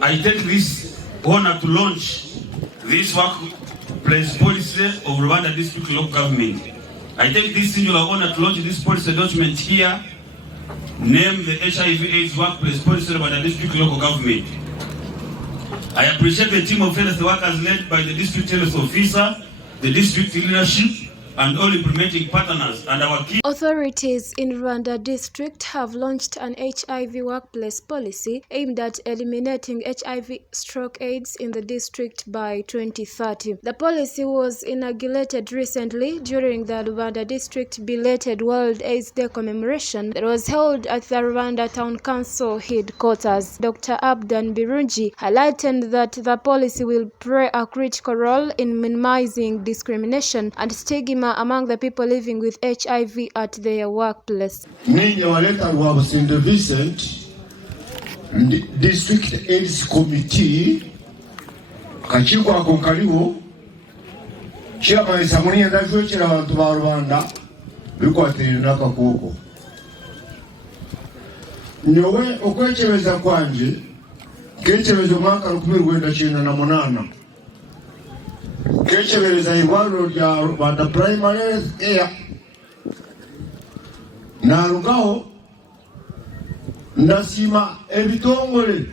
I take this honor to launch this workplace policy of Rubanda District Local Government. I take this singular honor to launch this policy document here, named the HIV/AIDS Workplace Policy of Rubanda District Local Government. I appreciate the team of health workers led by the district health officer, the district leadership, and all implementing partners and our key. Authorities in Rubanda district have launched an HIV workplace policy aimed at eliminating HIV/AIDS in the district by 2030. The policy was inaugurated recently during the Rubanda district belated World AIDS Day commemoration that was held at the Rubanda Town Council headquarters. Dr. Abdan Birungi highlighted that the policy will play a critical role in minimizing discrimination and stigma among the people living with HIV at their workplace. Ninyi waleta wa St. Vincent District AIDS Committee kachiko akonkaliwo chairman samuni ndajwe chira abantu ba Rubanda bikwatirira kakoko nyowe okwechebeza kwanje kechebezo mwaka 1998 kechebereza ibwaro rya Rubanda Primary Care narugaho ndasima ebitongole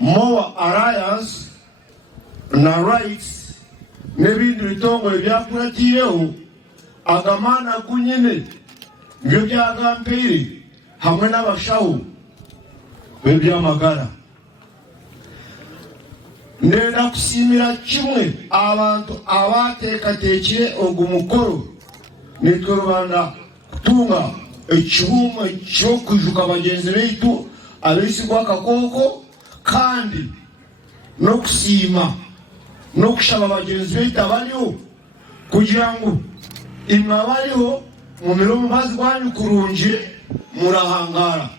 Moa Alliance na Rights n'ebindi bitongole byakuratiyeho agamana kunyine byo byagampire hamwe n'abashaho bebyamagara. Ndenda kusimira kimwe abantu abatekatekire ogumukoro nitwe Rubanda kutunga ekihumo cyo kujuka bagenzi baitu abisigwa akakoko kandi no kusima no kushaba bagenzi baitu abaliho kugira ngo imabaliho mu miromo bazwanyu kurunje murahangara.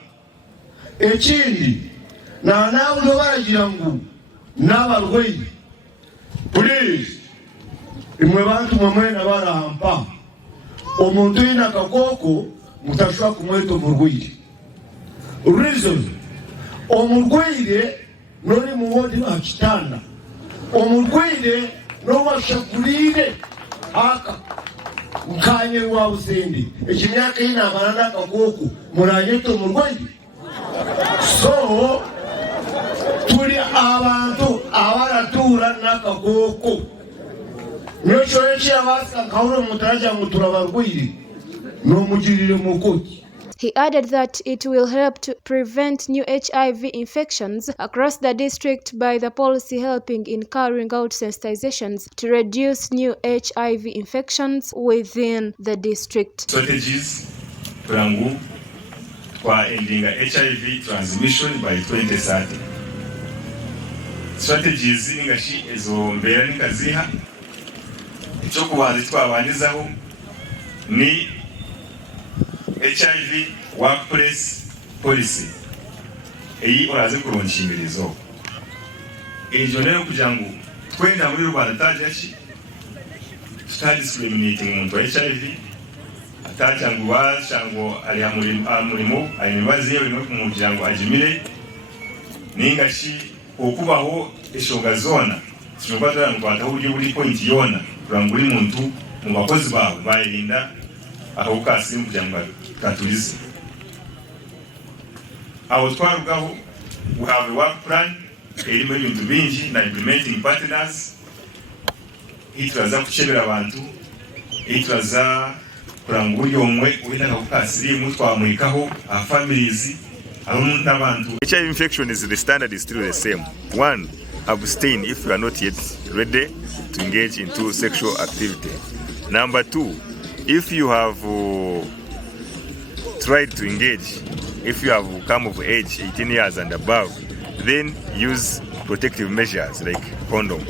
Ekindi na nawe ndo baragira ngo n'abarwayi please imwe bantu mwena barahampa omuntu ina kakoko mutashwa kumweto murwayi reason omurwayi nori muwodi na kitanda omurwayi no washakulire aka mkanye wa usendi ekimyaka ina baranda kakoko muranyeto murwayi so tuli abantu abaratura nakakoko nyocho echi abasika kauro mutaraja mutura barwiri no mujirire mukoti. He added that it will help to prevent new HIV infections across the district by the policy helping in carrying out sensitizations to reduce new HIV infections within the district. Strategies kurangu kwa ending HIV transmission by 2030. Strategies ningashi ezo mbera nikaziha icyo kubanza twabanizaho ni HIV workplace policy eyi oraze kurunshimirizo ejo rero kugira ngo twenda muri Rubanda tajashi discriminating umuntu HIV atacha ngo bashango ali amurimo ayimibaze yewe no kumugira ngo ajimire ningashi okubaho eshonga zona sinubadra ngwata uburyo buri point yona kurangura umuntu mu bakozi bawe bayirinda aho ukasi mu kugira ngo katulize aho twarugaho we have a work plan erimo ibintu bingi na implementing partners ituraza kuchebera abantu ituraza kurangura yomwe wenda ukasi mu twamurikaho a families. HIV infection is the standard is still the same. One, abstain if you are not yet ready to engage into sexual activity. Number two, if you have tried to engage, if you have come of age 18 years and above, then use protective measures like condom.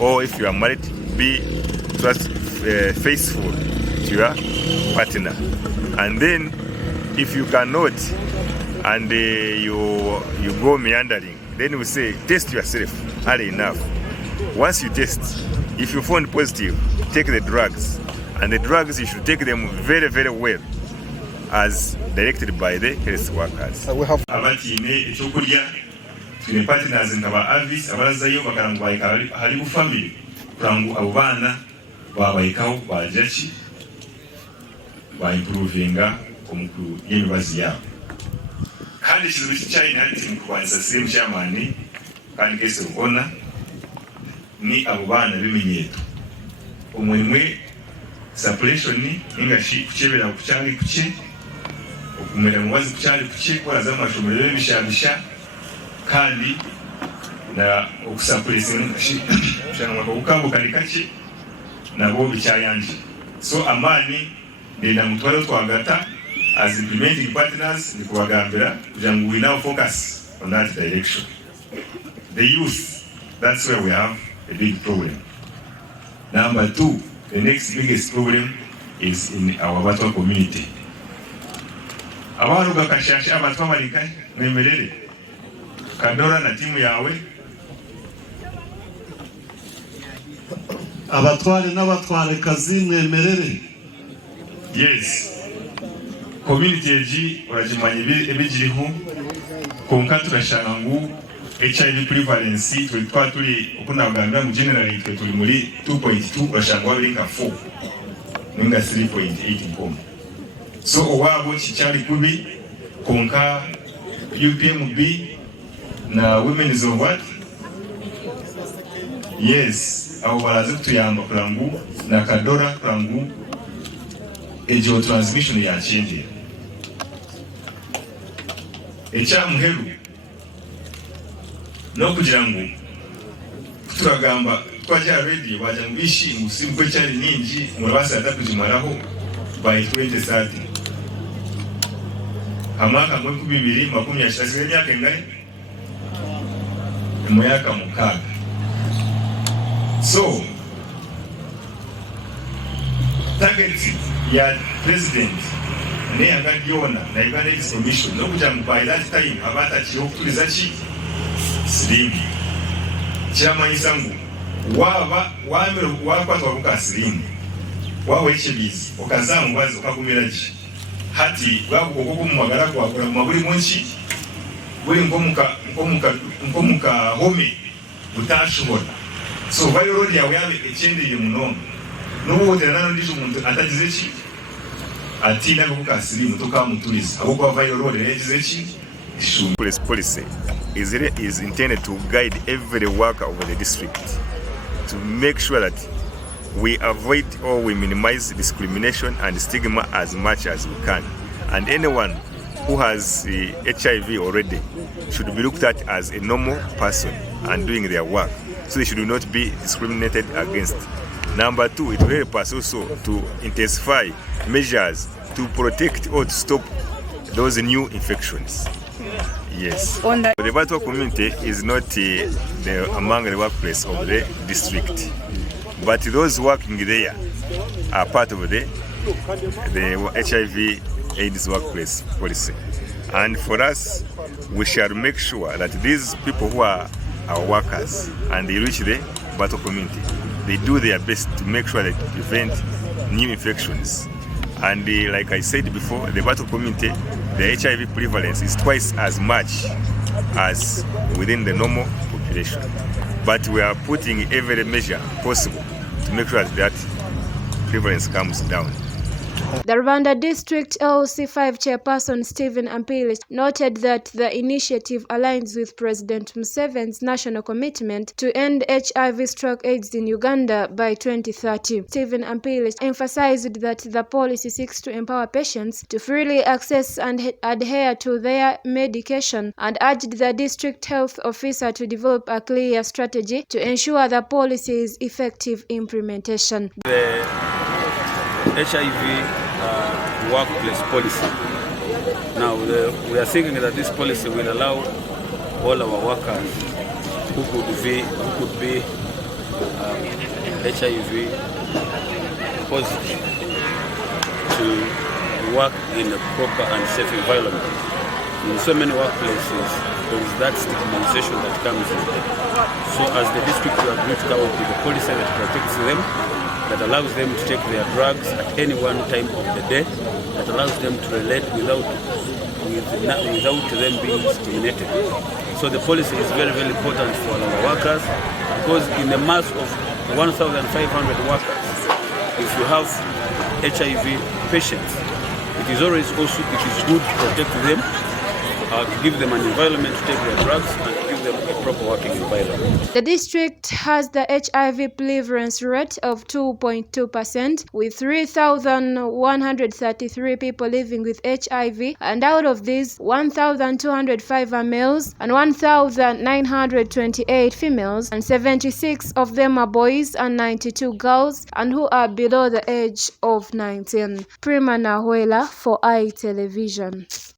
Or if you are married, be faithful to your partner. And then if you cannot and you go meandering, then we say test yourself early enough. Once you test, if you found positive, take the drugs, and the drugs you should take them very, very well, as directed by the health workers. Abatine ekyokulya tune partners nkaba avis abarazayo bakarangubaika hali ku family kurangu abo bana babaikaho bajaki ba improvinga omukuru y'emibazi yabo kandi kizibu cy'China hati mu kubanza same chairman kandi kese ubona ni abo bana bimenyeto umwe suppression ingashi kuchebera kucyari kuki okumera mubazi kucyari kuki koraza amashomero y'ibishabisha kandi na okusuppressing cyangwa ukambo kalikaki nabo bicyayanje so amani ndenda mutwaro twagata as implementing partners ni kubagambira kugira ngo we now focus on that direction. The youth, that's where we have a big problem. Number two, the next biggest problem is in our Batwa community. Abantu bakashasha abatwa barikai mwemerere Kadora na timu yawe abatware n'abatware kazi mwemerere. Yes. Community eji urajimanye ebijiriho konka turashaka ngo HIV prevalence turi okunagambira mu generally turi muri 2.2 urashaka wabirinka 4 ninga 3.8 ngoma. So owabo kicyari kubi konka UPMB na women is of what? Yes, abo baraza tuyamba kurangu na Kadora kurangu ejo transmission ya change. Echa muheru no kugira ngo turagamba twaje ready baje mbishi musimwe cyari nyingi murabasa atakujimaraho by 2030 amaka mwe kubibiri 20 yake ngai mwaka mukaga. So target ya president ne agagiona na Uganda Commission no kuja by that time abata chiyokuliza chi slim chama isangu waba wamere wakwatwa kuka slim wawe chibizi okazamu wazo kakumiraji hati bwako koko mu magara kwa kula maburi monchi buri nkomuka home utashobora. So vayo road yawe yabe ekindi ye munombe nubo terana ndisho umuntu atagize chi atina kukasiri mutoka muturiza abo kwa vayo road yagize chi. Policy is intended to guide every worker over the district to make sure that we avoid or we minimize discrimination and stigma as much as we can, and anyone who has HIV already should be looked at as a normal person and doing their work, so they should not be discriminated against. Number two, it will help us also to intensify measures to protect or to stop those new infections. Yes. The Batwa community is not among the workplace of the district, but those working there are part of the HIV/AIDS workplace policy. And for us, we shall make sure that these people who are our workers and they reach the Batwa community, they do their best to make sure that prevent new infections. And like I said before, the Batwa community, the HIV prevalence is twice as much as within the normal population. But we are putting every measure possible to make sure that prevalence comes down. The Rubanda District LC5 Chairperson Stephen Ampili noted that the initiative aligns with President Museveni's national commitment to end HIV/AIDS in Uganda by 2030. Stephen Ampili emphasized that the policy seeks to empower patients to freely access and adhere to their medication and urged the district health officer to develop a clear strategy to ensure the policy's effective implementation. HIV workplace policy. Now we are thinking that this policy will allow all our workers who could be HIV positive to work in a proper and safe environment. In so many workplaces, there is that stigmatization that comes in there. So as the district, we agreed to come up with a policy that protects them, that allows them to take their drugs at any one time of the day that allows them to relate without them being discriminated. So the policy is very, very important for our workers, because in the mass of 1,500 workers, if you have HIV patients, it is good to protect them, to give them an environment to take their drugs, and to give them a proper working environment. The district has the HIV prevalence rate of 2.2%, with 3,133 people living with HIV, and out of these, 1,205 are males and 1,928 females, and 76 of them are boys and 92 girls, and who are below the age of 19. Prima Nahuela for iTelevision.